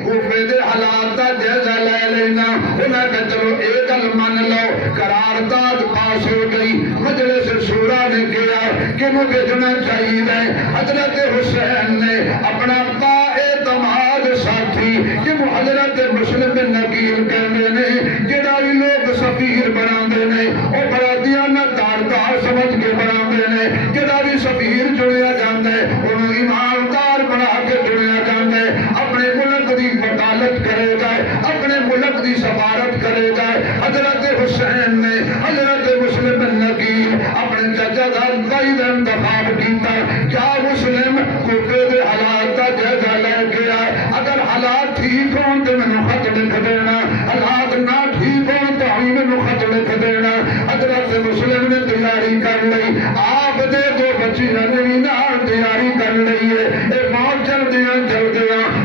کوفے دے حالات دا جائزہ لے لینا، انہاں کہ چلو ایک گل من لو، قرارداد پاس ہو گئی، مجلس شورا نے کیا کہ وہ بھیجنا چاہیے، حضرت حسین نے اپنا باعتماد ساتھی کہ وہ حضرت مسلم بن عقیل کہندے نے، جڑا بھی لوگ سفیر بناندے نے او بڑا دیانتدار سمجھ کے بناندے نے، جڑا بھی سفیر چنیا جاندا ہے انہوں ایماندار بنا کے چنیا جاندا ہے، اپنے ملک دی وکالت کرے گا، اپنے ملک دی سفارت کرے گا۔ حضرت حسین نے حضرت مسلم بن عقیل اپنے چچا دائی دا انتخاب کیتا، کیا مسلم کوفے دے حالات دا جائزہ لے گیا، اگر حالات ٹھیک ہوں تو میں خط لکھ دینا، حالات نہ ٹھیک ہوں تو ہی میں خط لکھ دینا۔ حضرت مسلم نے تیاری کر لئی، آپ دے دو بچیاں نے بھی نال تیاری کر لئی ہے، اے بہت چل دیا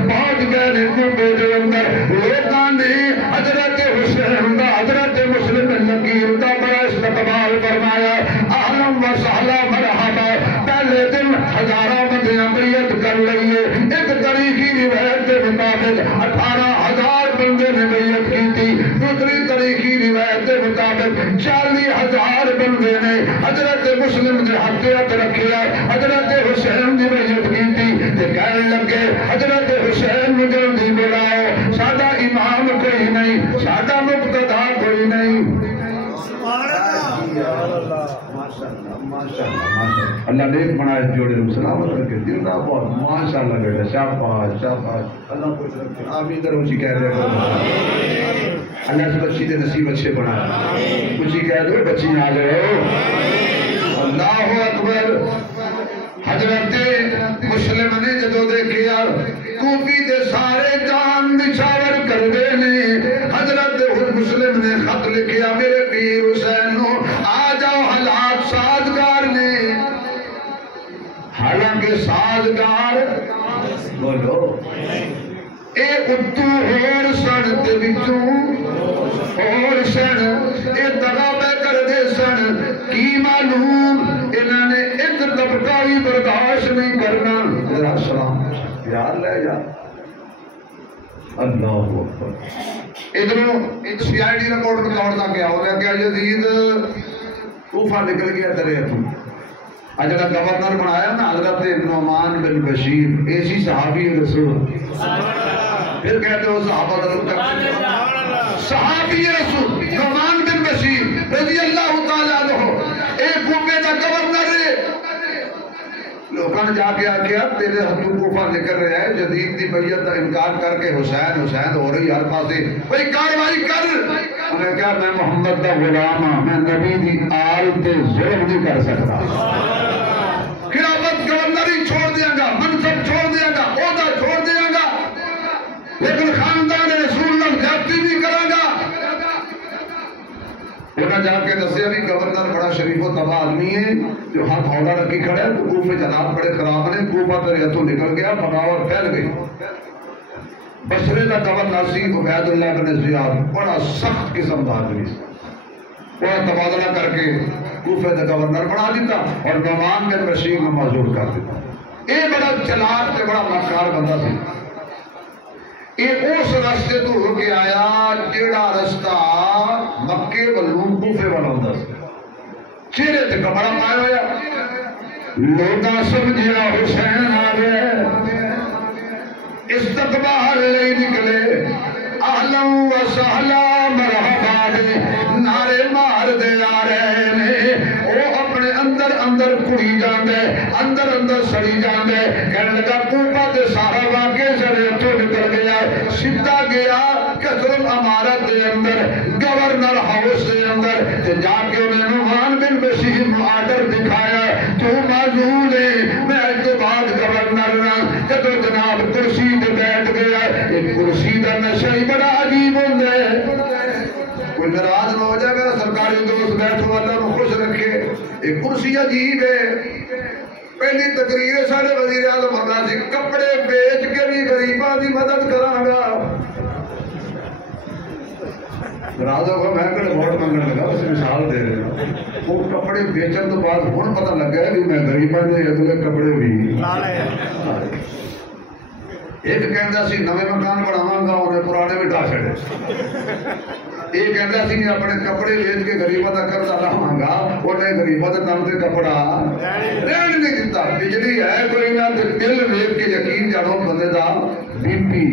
پہنچ گئے کوفے دے اندر، لوگاں نے حضرت حسین دا حضرت مسلم بن عقیل دا بڑا استقبال فرمایا، اہلا و سہلا مرحبا، پہلے دن ہزاروں بندیاں بیعت کر لئی ہے، ایک تاریخی روایت کے مطابق 18,000 بندے نے بیعت کی تھی، دوسری تاریخی روایت کے مطابق 40,000 بندے نے حضرت مسلم نے ہتھیار رکھیا، حضرت حسین نے بیعت کی تھی، تے کہنے لگے حضرت حسین نے جلدی بلاؤ، سادہ امام کوئی نہیں، سادہ مقتدا کوئی نہیں۔ اللہ نیک بنائے جوڑے سلامت رکھے، زندہ باد، ماشاءاللہ بیٹا، شاباش شاباش، اللہ خوش رکھے، آمین درو جی کہہ رہے ہیں، اللہ اس بچی دے نصیب اچھے بنائے، کچھ کہہ دو بچی آ جاؤ، اللہ اکبر۔ حضرت مسلم نے جدو دیکھیا کوفی دے سارے جان نچھاور کر دے نے، حضرت مسلم نے خط لکھیا میرے پیر حسین نو آ جاؤ، حالات سازگار نے، حالانکہ سازگار بولو اے اتو ہور سن تے بچوں اور سن، اے دغابے کر دے سن، کی معلوم انہوں نے ایک طبقہ بھی برداشت نہیں کرنا۔ ذرا سلام یاد لے جا، اللہ اکبر۔ ادھروں سی آئی ڈی رپورٹ میں دوڑتا کیا ہو گیا، کیا یزید کوفہ نکل گیا ترے تو اجڑا گورنر بنایا نا حضرت نعمان بن بشیر، ایسی صحابی رسول پھر کہتے ہو صحابہ ضرور کرتے ہیں. صحابی رسول نعمان بن بشیر رضی اللہ تعالیٰ عنہ ایک صوبے کا گورنر ہے. لوگوں نے جا کے آکیا تیرے ہاتھوں کوفہ نکل رہے ہیں جدید دی بیعت کا انکار کر کے حسین حسین ہو رہی ہر پاسے بھئی کاروائی کر. انہیں کہا میں محمد دا غلام ہاں میں نبی دی آل تے ظلم نہیں کر سکتا. خلافت گورنری چھوڑ دیا گا منصب چھوڑ دیا گا عہدہ چھوڑ دیا گا لیکن خاندان رسول اللہ زیادتی نہیں کرے گا. انہیں جا کے دسیا بھی گورنر بڑا شریف و تباہ آدمی ہے جو ہاتھ ہونڈا رکھی کھڑا ہے تو کوفے جناب بڑے خراب نے کوفہ تیرے ہاتھوں نکل گیا بغاوت پھیل گئی. بصرے کا گورنر سی عبید اللہ بن زیاد بڑا سخت قسم کا آدمی وہ تبادلہ کر کے کوفے کا گورنر بنا دیتا اور نعمان بن بشیر کو معزول کر دیتا. یہ بڑا چلاک تے بڑا مکار بندہ سی. یہ اس رستے تو ہو کے آیا جیڑا رستہ مکے والوں کوفے والا ہوندا سی. چہرے تے کپڑا پایا ہوا لوگاں سمجھیا حسین آ گئے استقبال لئی نکلے اہلا و سہلا مرحبا دے نعرے مار دے آ رہے نے. وہ اپنے اندر اندر کڑی جاندے اندر اندر سڑی جاندے کہنے لگا کوفہ تے سارا واقعے سڑے تو نکل گیا سیدھا گیا کثر الامارت دے اندر گورنر ہاؤس دے اندر تے جا کے انہیں نعمان بن بشیر کو آرڈر دکھایا تو معزول ہے میں اس کے بعد گورنر نہ جب جناب کرسی تے بیٹھ گیا. ایک کرسی دا نشہ ہی بڑا عجیب ہوتا ہے. کوئی ناراض نہ ہو جائے میرا سرکاری دوست بیٹھو اللہ کو خوش رکھے. ایک کرسی عجیب ہے. پہلی تقریر سارے وزیر اعظم ہونا سی کپڑے بیچ کے بھی غریباں دی مدد کراں گا. راجا کو میں کڑے ووٹ منگنے لگا اس مثال دے رہے وہ کپڑے بیچن تو بعد ہن پتہ لگا ہے کہ میں غریباں دے اگلے کپڑے بھی ایک کہندا سی نویں مکان بناواں گا انہیں پرانے بھی ڈا چھڑے. ایک کہندا سی اپنے کپڑے بیچ کے غریباں دا قرضہ لاواں گا انہیں غریباں دے نام تے کپڑا رہن نہیں دیتا. بجلی ہے کوئی نہ دل ویکھ کے یقین جانو بندے دا بی پی.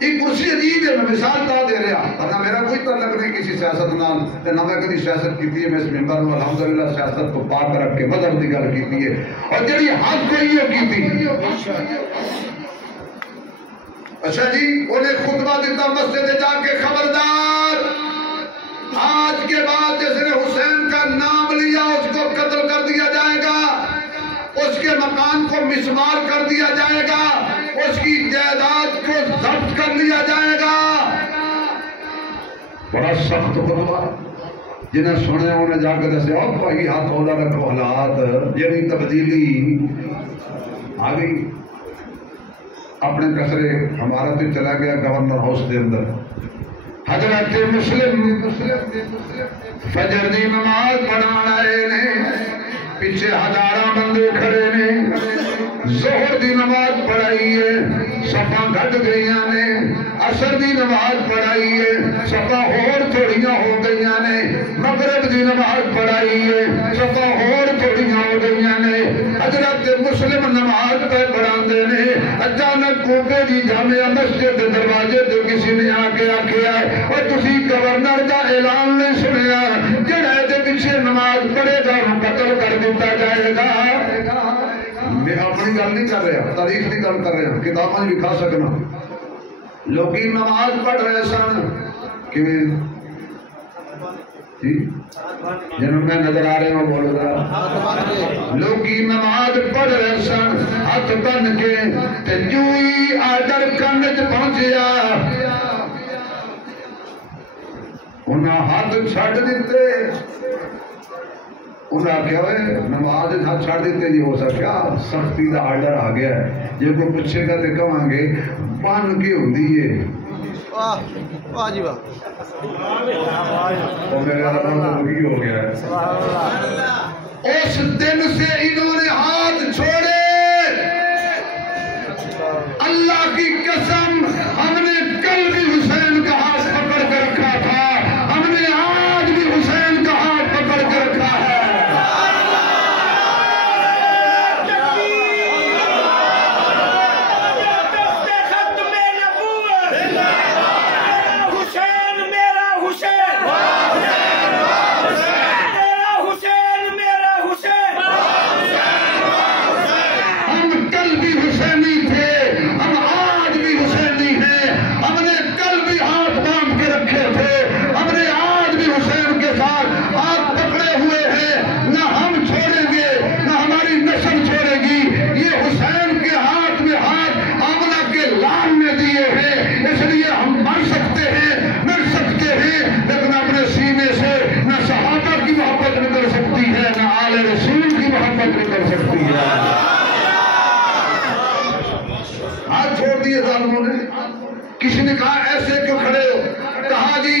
ایک کرسی عجیب ہے میں مثال تا دے رہا ورنہ میرا کوئی تعلق نہیں کسی سیاست نال تے نہ میں کبھی سیاست کیتی ہے. میں اس ممبر میں الحمدللہ سیاست کو پاک رکھ کے مذہب دی گل کیتی ہے اور جڑی حق کوئی ہے کیتی. اچھا جی انہیں خطبہ دیتا مسجد جا کے خبردار آج کے بعد جس نے حسین کا نام لیا اس کو قتل کر دیا جائے گا اس کے مکان کو مسمار کر دیا جائے گا اس کی جائیداد کو ضبط کر لیا جائے گا. بڑا سخت خطبہ جنہیں سنے انہیں جا کے دسے او بھائی ہاتھ اولا رکھو حالات یعنی تبدیلی آ گئی. اپنے کسرے ہمارا تو چلا گیا گورنر ہاؤس دے اندر. حضرت مسلم فجر دی نماز پڑھان آئے نے پیچھے ہزاراں بندے کھڑے نے. ظہر دی نماز پڑھائی ہے صفاں گھٹ گئیاں نے. عصر دی نماز پڑھائی ہے صفاں ہور تھوڑیاں ہو گئیاں نے. مغرب دی نماز پڑھائی ہے صفاں ہور تھوڑیاں ہو گئیاں نے. حضرت مسلم نماز پہ پڑھاندے نے اچانک کوفے دی جامع مسجد دے دروازے تے کسی نے آ کے آکھیا اور تسی گورنر دا اعلان نہیں سنیا جڑا دے پیچھے نماز پڑھے گا وہ قتل کر دتا جائے گا. میں اپنی گل نہیں کر رہا تاریخ کی گل کر رہا کتاباں بھی کھا سکنا. لوگی نماز پڑھ رہے سن کیویں جی جنہوں میں نظر آ رہے ہوں بولو گا لوگی نماز پڑھ رہے سن ہاتھ بن کے تے جوئی آڈر کرنے چ پہنچیا انہاں ہاتھ چھڑ دیتے. انہاں کیا ہوئے نماز ہاتھ چھڑ دیتے جی ہو سکیا سختی دا آرڈر آ گیا ہے جب کو پوچھے گا تے کہاں گے بن کے ہوندی ہے. واہ جی واہ تو میرا رب وہی ہو گیا ہے. اس دن سے انہوں نے ہاتھ چھوڑے. اللہ کی قسم ہم نے کل بھی حسین کا ہاتھ پکڑ کر رکھا تھا ہم نے آج بھی حسین کا ہاتھ پکڑ کر رکھا ہے. ہاتھ چھوڑ دیے ظالموں نے. کسی نے کہا ایسے کیوں کھڑے ہو؟ کہا جی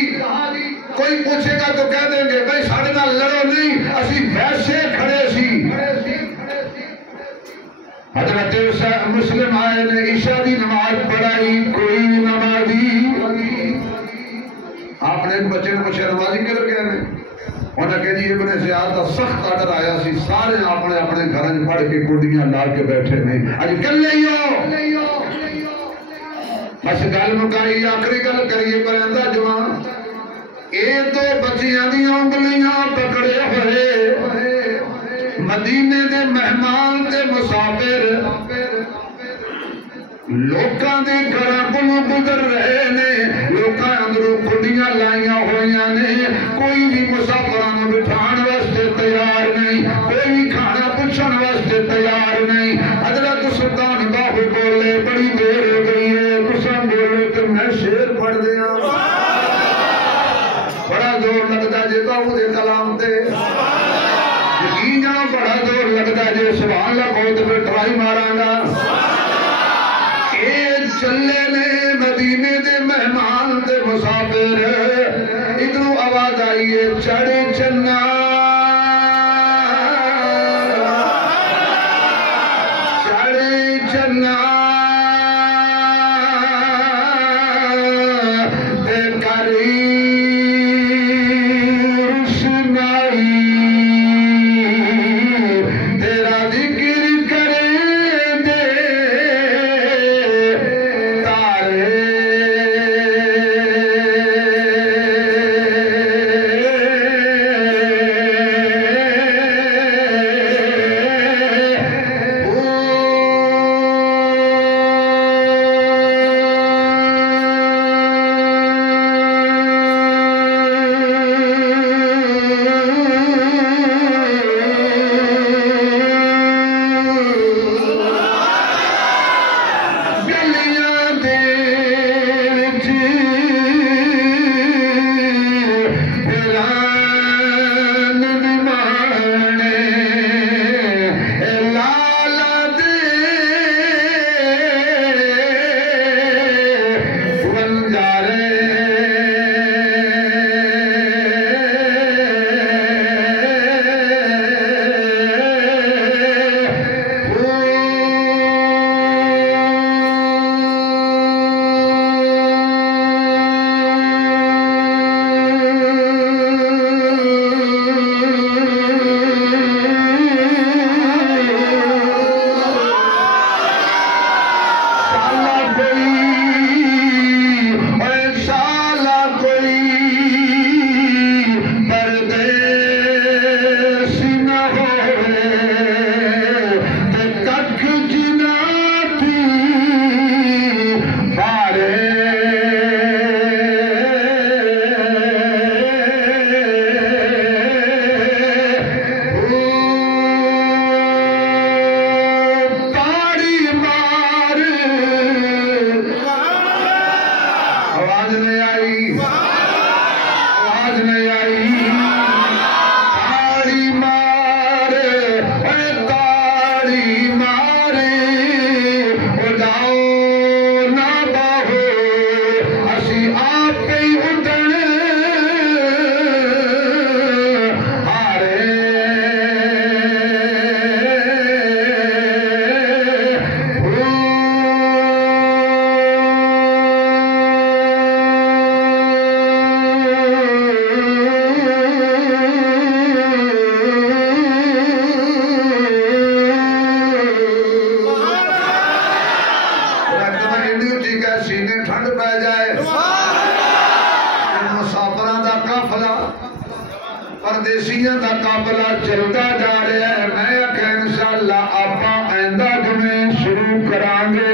کوئی پوچھے گا تو کہہ دیں گے بھائی ساڑھے نال لڑو نہیں، اسی ویسے کھڑے سی. حضرت مسلم آئے نے عشاء دی نماز پڑھائی، کوئی نمازی. آپ نے ایک بچے نے پوچھا نمازی کیوں کہہ رہے ہیں؟ انہوں نے کہا جی ابن زیاد کا سخت آڈر آیا سی، سارے اپنے اپنے گھر پڑھ کے کوڈیاں لا کے بیٹھے نہیں، اج کل نہیں ہو. بس گل مکائی، آخری گل کریے پرندہ جوان. یہ تو بچیاں دی انگلیاں پکڑے ہوئے مدینے دے مہمان تے مسافر لوکاں دے گھراں کولوں گزر رہے نے، لوکاں اندروں کڈیاں لائیاں ہوئیاں نے. کوئی بھی مسافراں نوں بٹھان واسطے تیار نہیں، کوئی بھی کھانا پوچھن واسطے تیار نہیں. حضرت سلطان باہو بولے بڑی دیر ہو گئی ہے، تساں بولو کہ میں شعر پڑھ دیاں. بڑا زور لگدا جے باہو دے کلام تے، یقین جاؤ بڑا زور لگدا جے سبحان اللہ بہت پہ ٹرائی ماراں گا. چلے نے مدینے دے مہمان دے مسافر، ادھروں آواز آئی ہے چڑھے چنا چڑھے چنا تے کری رسنائی تیرا ذکر کرے دے پردیسیاں دا قافلہ چلتا جا رہا ہے. میں کہ انشاءاللہ آپ آئندہ جمعے شروع کرانگے.